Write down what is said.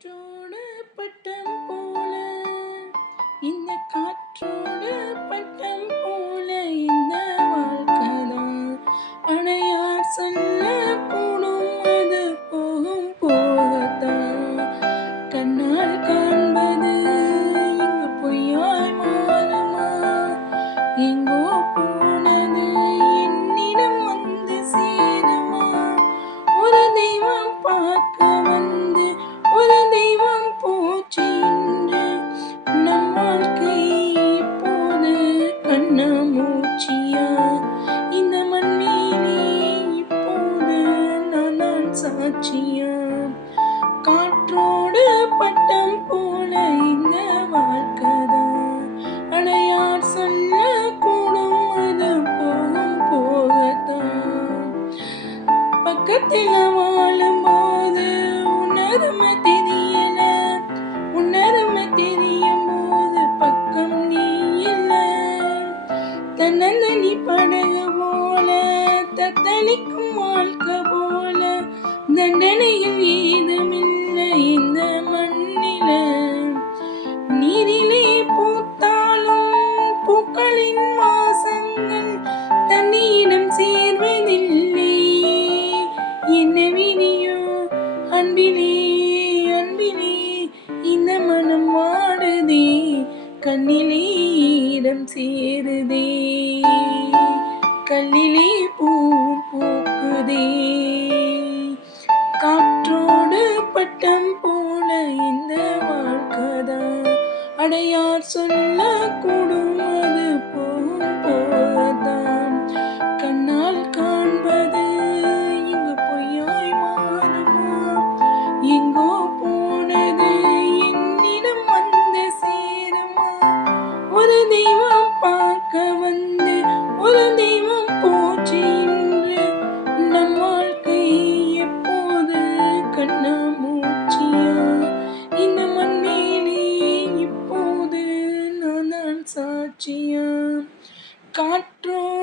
காற்றோடு பட்டம் போல இந்த காற்றோடு சாட்சியா காற்றோடு பட்டம் போல இந்த வாழ்க்கைதான் அடையார் சொல்ல கூடும் அது போகும் போகத்தான் பக்கத்துல வாழும்போது உணர்மை தெரியல உணர்மை தெரியும் போது பக்கம் நீ தன்னந்தனி படகு போல தத்தளிக்கும் வாழ்க்கை போல தண்டனைகள் ஏதுமில்லை இந்த மண்ணில. நீரிலே பூத்தாலும் பூக்களின் வாசங்கள் தண்ணீரிடம் சேர்வதில்லை. என்ன விதியோ? அன்பிலே அன்பிலே இந்த மனம் வாடுதே கண்ணிலே இடம் சேருதே. கல்லிலே பூ பூக்குதே. Saturday on. जिया कांटों